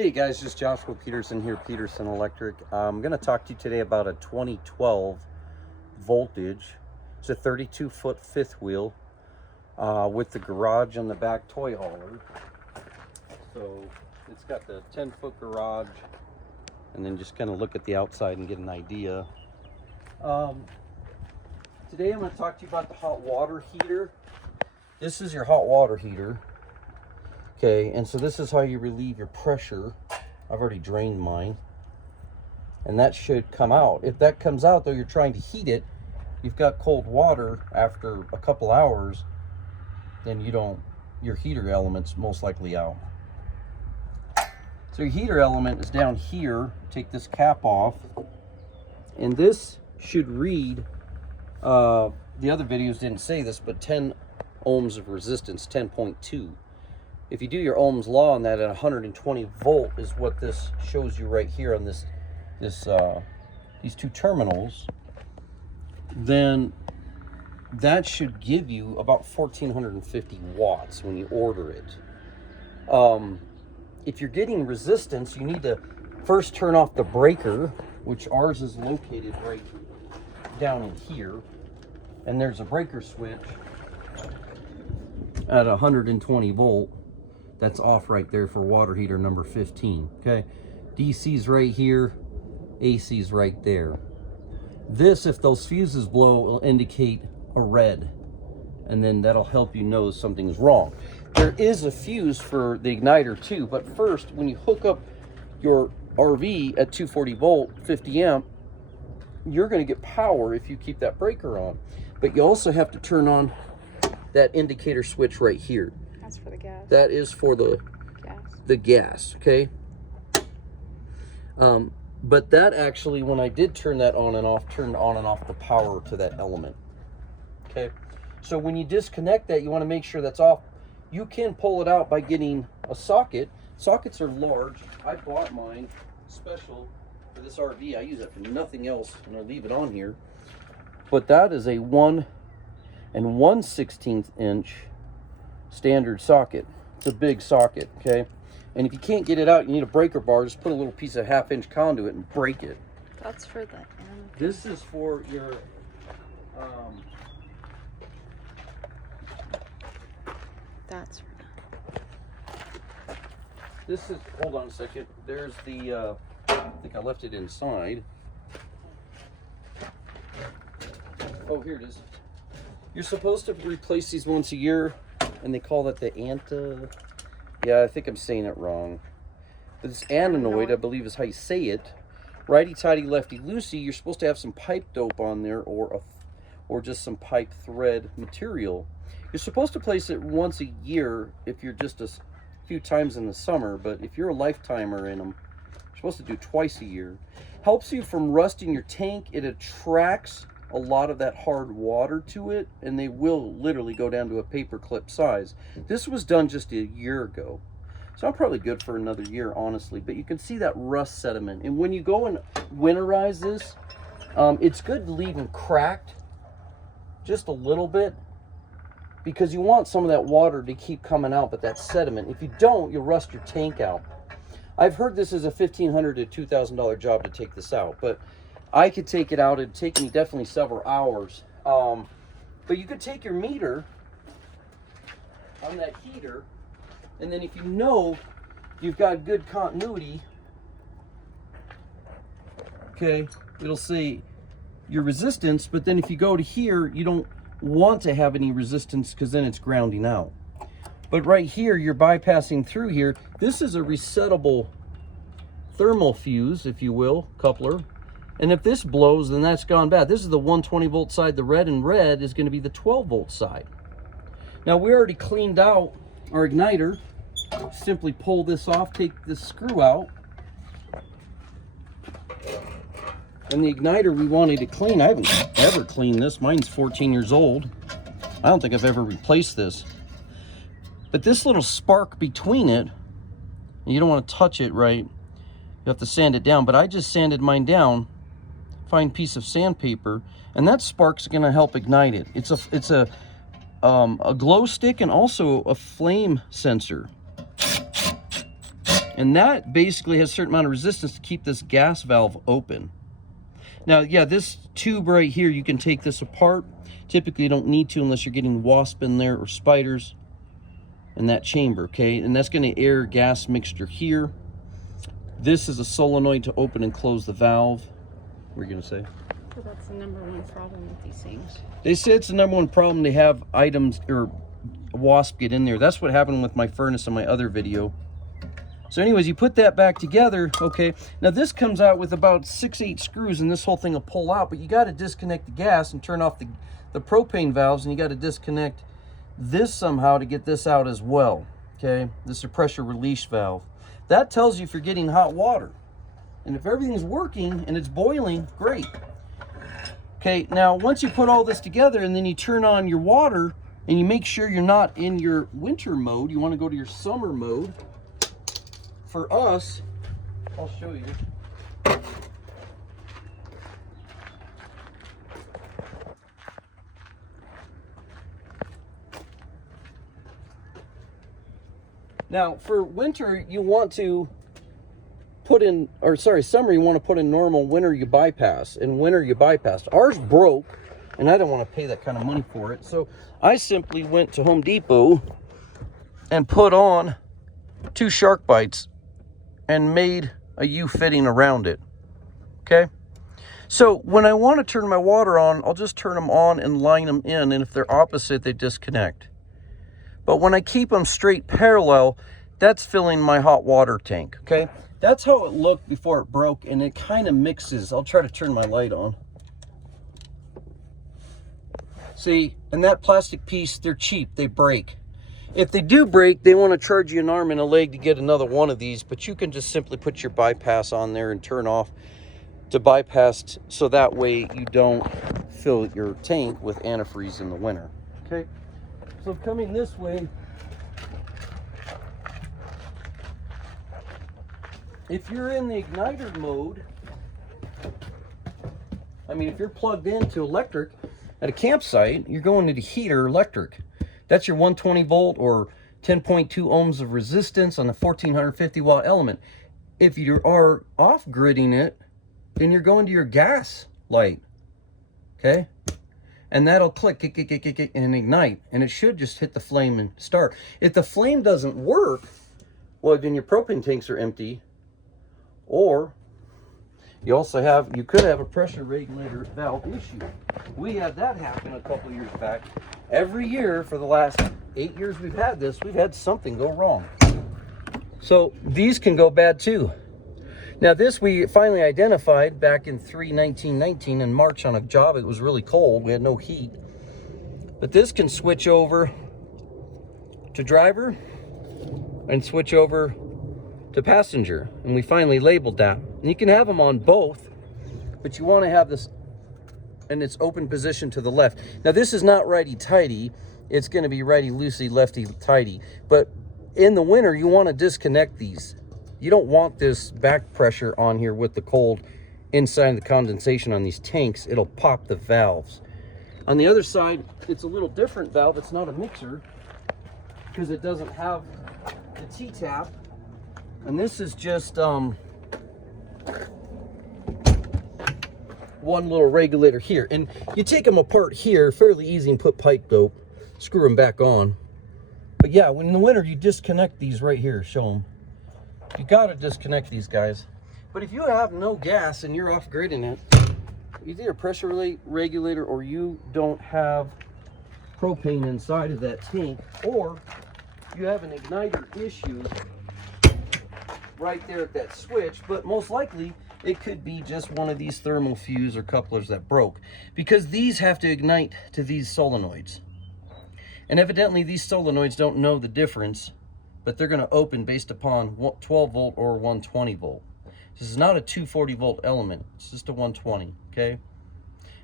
Hey guys, just Joshua Peterson here, Peterson Electric. I'm going to talk to you today about a 2012 Voltage. It's a 32-foot fifth wheel with the garage on the back toy hauler. So it's got the 10-foot garage, and then just kind of look at the outside and get an idea. Today I'm going to talk to you about the hot water heater. This is your hot water heater. Okay, and so this is how you relieve your pressure. I've already drained mine. And that should come out. If that comes out, though, you're trying to heat it, you've got cold water after a couple hours, then your heater element's most likely out. So your heater element is down here. Take this cap off. And this should read, the other videos didn't say this, but 10 ohms of resistance, 10.2. If you do your Ohm's law on that at 120 volt is what this shows you right here on these two terminals, then that should give you about 1450 watts when you order it. If you're getting resistance, you need to first turn off the breaker, which ours is located right down in here. And there's a breaker switch at 120 volt. That's off right there for water heater number 15, okay? DC's right here, AC's right there. This, if those fuses blow, will indicate a red, and then that'll help you know something's wrong. There is a fuse for the igniter too, but first, when you hook up your RV at 240 volt, 50 amp, you're gonna get power if you keep that breaker on. But you also have to turn on that indicator switch right here. That's for the gas. That is for the gas, okay? But that actually, when I did turn that on and off, turned on and off the power to that element, okay? So when you disconnect that, you want to make sure that's off. You can pull it out by getting a socket. Sockets are large. I bought mine special for this RV. I use it for nothing else, and I'll leave it on here. But that is a 1 1/16 inch standard socket. It's a big socket, okay? And if you can't get it out, you need a breaker bar. Just put a little piece of 1/2 inch conduit and break it. That's for the This is for your that's for this is, hold on a second, there's the I think I left it inside. Oh, here it is. You're supposed to replace these once a year, and they call that the yeah, I think I'm saying it wrong. But it's Anode, I believe is how you say it. Righty-tighty, lefty-loosey, you're supposed to have some pipe dope on there, or just some pipe thread material. You're supposed to place it once a year if you're just a few times in the summer, but if you're a lifetimer in them, you're supposed to do twice a year. Helps you from rusting your tank. It attracts a lot of that hard water to it, and they will literally go down to a paper clip size. This was done just a year ago, so I'm probably good for another year, honestly. But you can see that rust sediment, and when you go and winterize this, it's good to leave them cracked just a little bit, because you want some of that water to keep coming out, but that sediment, if you don't, you'll rust your tank out. I've heard this is a $1,500 to $2,000 job to take this out, but I could take it out. It'd take me definitely several hours. But you could take your meter on that heater, and then if you know you've got good continuity, okay, it'll say your resistance, but then if you go to here, you don't want to have any resistance because then it's grounding out. But right here, you're bypassing through here. This is a resettable thermal fuse, if you will, coupler. And if this blows, then that's gone bad. This is the 120 volt side, the red, and red is going to be the 12 volt side. Now, we already cleaned out our igniter. Simply pull this off, take this screw out. And the igniter we wanted to clean, I haven't ever cleaned this. Mine's 14 years old. I don't think I've ever replaced this. But this little spark between it, and you don't want to touch it, right? You have to sand it down, but I just sanded mine down. Fine piece of sandpaper, and that spark's going to help ignite it. It's a glow stick and also a flame sensor. And that basically has a certain amount of resistance to keep this gas valve open. Now, yeah, this tube right here, you can take this apart. Typically, you don't need to unless you're getting wasp in there or spiders in that chamber, okay? And that's going to air gas mixture here. This is a solenoid to open and close the valve. What were you going to say? So that's the #1 problem with these things. They say it's the #1 problem. They have items or wasp get in there. That's what happened with my furnace in my other video. So anyways, you put that back together, okay? Now this comes out with about 6-8 screws and this whole thing will pull out, but you got to disconnect the gas and turn off the propane valves, and you got to disconnect this somehow to get this out as well, okay? This is a pressure release valve. That tells you if you're getting hot water. And if everything's working and it's boiling, great. Okay, now once you put all this together and then you turn on your water and you make sure you're not in your winter mode, you want to go to your summer mode. For us, I'll show you. Now, for winter, you want to put in, or sorry, summer, you want to put in normal, winter you bypass, and winter you bypass. Ours broke, and I don't want to pay that kind of money for it, so I simply went to Home Depot and put on 2 shark bites and made a U-fitting around it, okay? So when I want to turn my water on, I'll just turn them on and line them in, and if they're opposite, they disconnect. But when I keep them straight parallel, that's filling my hot water tank, okay? That's how it looked before it broke, and it kind of mixes. I'll try to turn my light on. See, and that plastic piece, they're cheap, they break. If they do break, they want to charge you an arm and a leg to get another one of these, but you can just simply put your bypass on there and turn off to bypass, so that way you don't fill your tank with antifreeze in the winter, okay? So coming this way, if you're in the igniter mode, I mean, if you're plugged into electric at a campsite, you're going into heater electric. That's your 120 volt or 10.2 ohms of resistance on a 1450 watt element. If you are off-gridding it, then you're going to your gas light, okay? And that'll click, and ignite, and it should just hit the flame and start. If the flame doesn't work, well, then your propane tanks are empty, or you could have a pressure regulator valve issue. We had that happen a couple years back. Every year for the last 8 years we've had this, we've had something go wrong. So these can go bad too. Now this we finally identified back in 3/19/19 in March on a job. It was really cold, we had no heat. But this can switch over to driver and switch over to passenger. And we finally labeled that. And you can have them on both, but you want to have this in its open position to the left. Now this is not righty-tighty. It's going to be righty-loosey, lefty-tighty. But in the winter, you want to disconnect these. You don't want this back pressure on here with the cold inside the condensation on these tanks. It'll pop the valves. On the other side, it's a little different valve. It's not a mixer because it doesn't have the T-tap. And this is just one little regulator here, and you take them apart here fairly easy and put pipe dope, screw them back on. But yeah, when in the winter you disconnect these right here, show them. You got to disconnect these guys. But if you have no gas and you're off gridding it, either a pressure regulator or you don't have propane inside of that tank, or you have an igniter issue right there at that switch. But most likely it could be just one of these thermal fuse or couplers that broke, because these have to ignite to these solenoids. And evidently these solenoids don't know the difference, but they're going to open based upon 12 volt or 120 volt. This is not a 240 volt element, it's just a 120, okay?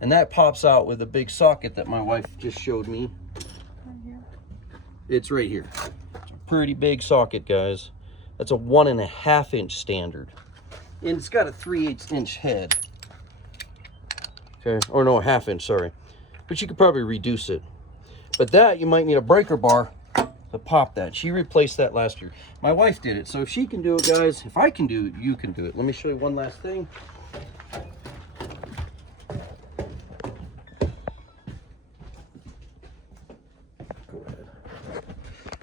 And that pops out with a big socket that my wife just showed me. Right here. It's right here. It's a pretty big socket, guys. That's a 1.5 inch standard. And it's got a 3/8 inch head. Okay, or no, a 1/2 inch, sorry. But you could probably reduce it. But that, you might need a breaker bar to pop that. She replaced that last year. My wife did it, so if she can do it, guys, if I can do it, you can do it. Let me show you one last thing. Go ahead.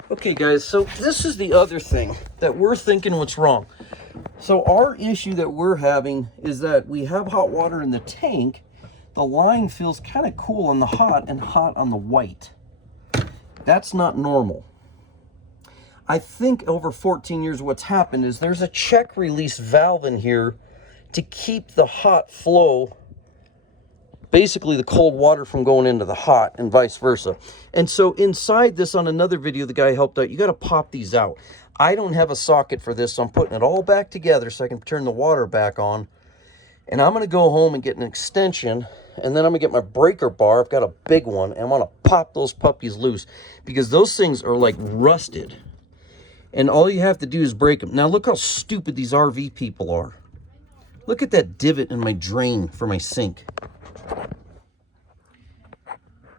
Okay, guys, so this is the other thing that we're thinking what's wrong. So our issue that we're having is that we have hot water in the tank. The line feels kind of cool on the hot and hot on the white. That's not normal. I think over 14 years what's happened is there's a check release valve in here to keep the hot flow, basically the cold water, from going into the hot and vice versa. And so inside this, on another video the guy helped out, you got to pop these out. I don't have a socket for this, so I'm putting it all back together so I can turn the water back on. And I'm going to go home and get an extension, and then I'm going to get my breaker bar. I've got a big one, and I'm going to pop those puppies loose because those things are like rusted. And all you have to do is break them. Now look how stupid these RV people are. Look at that divot in my drain for my sink.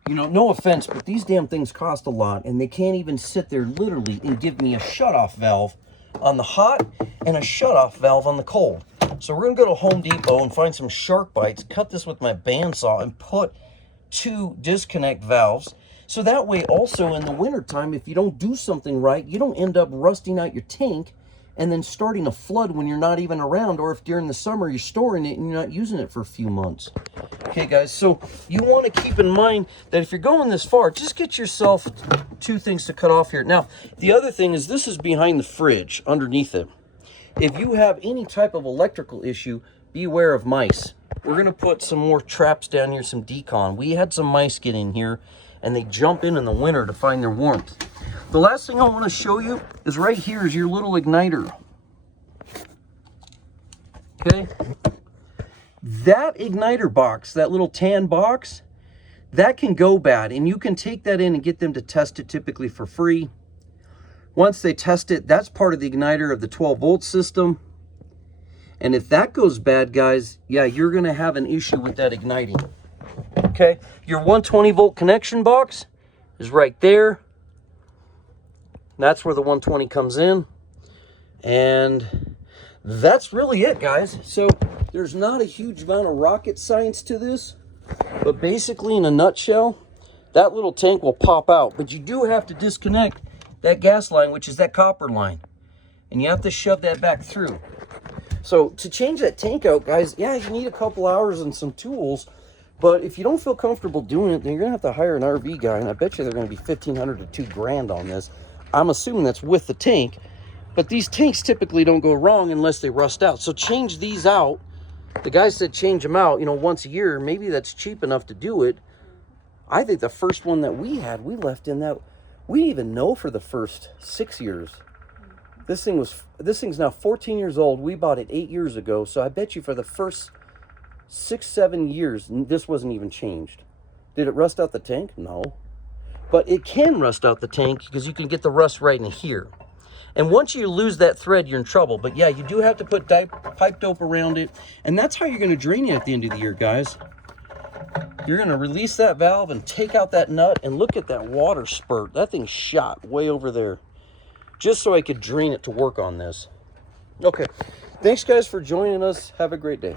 You know, no offense, but these damn things cost a lot, and they can't even sit there literally and give me a shutoff valve on the hot and a shutoff valve on the cold. So we're going to go to Home Depot and find some shark bites, cut this with my bandsaw, and put 2 disconnect valves. So that way also in the wintertime, if you don't do something right, you don't end up rusting out your tank and then starting a flood when you're not even around, or if during the summer you're storing it and you're not using it for a few months. Okay, guys, so you want to keep in mind that if you're going this far, just get yourself 2 things to cut off here. Now, the other thing is this is behind the fridge, underneath it. If you have any type of electrical issue, beware of mice. We're going to put some more traps down here, some decon. We had some mice get in here, and they jump in the winter to find their warmth. The last thing I want to show you is right here is your little igniter. Okay? That igniter box, that little tan box, that can go bad, and you can take that in and get them to test it, typically for free. Once they test it, that's part of the igniter of the 12-volt system. And if that goes bad, guys, yeah, you're going to have an issue with that igniting. Okay, your 120-volt connection box is right there. That's where the 120 comes in. And that's really it, guys. So there's not a huge amount of rocket science to this. But basically, in a nutshell, that little tank will pop out. But you do have to disconnect that gas line, which is that copper line. And you have to shove that back through. So to change that tank out, guys, yeah, you need a couple hours and some tools. But if you don't feel comfortable doing it, then you're going to have to hire an RV guy. And I bet you they're going to be $1,500 to $2,000 on this. I'm assuming that's with the tank. But these tanks typically don't go wrong unless they rust out. So change these out. The guy said change them out, you know, once a year. Maybe that's cheap enough to do it. I think the first one that we had, we left in that. We didn't even know for the first 6 years. This thing's now 14 years old. We bought it 8 years ago. So I bet you for the first 6-7 years, this wasn't even changed. Did it rust out the tank? No. But it can rust out the tank because you can get the rust right in here. And once you lose that thread, you're in trouble. But yeah, you do have to put pipe dope around it. And that's how you're going to drain it at the end of the year, guys. You're going to release that valve and take out that nut. And look at that water spurt. That thing shot way over there. Just so I could drain it to work on this. Okay. Thanks, guys, for joining us. Have a great day.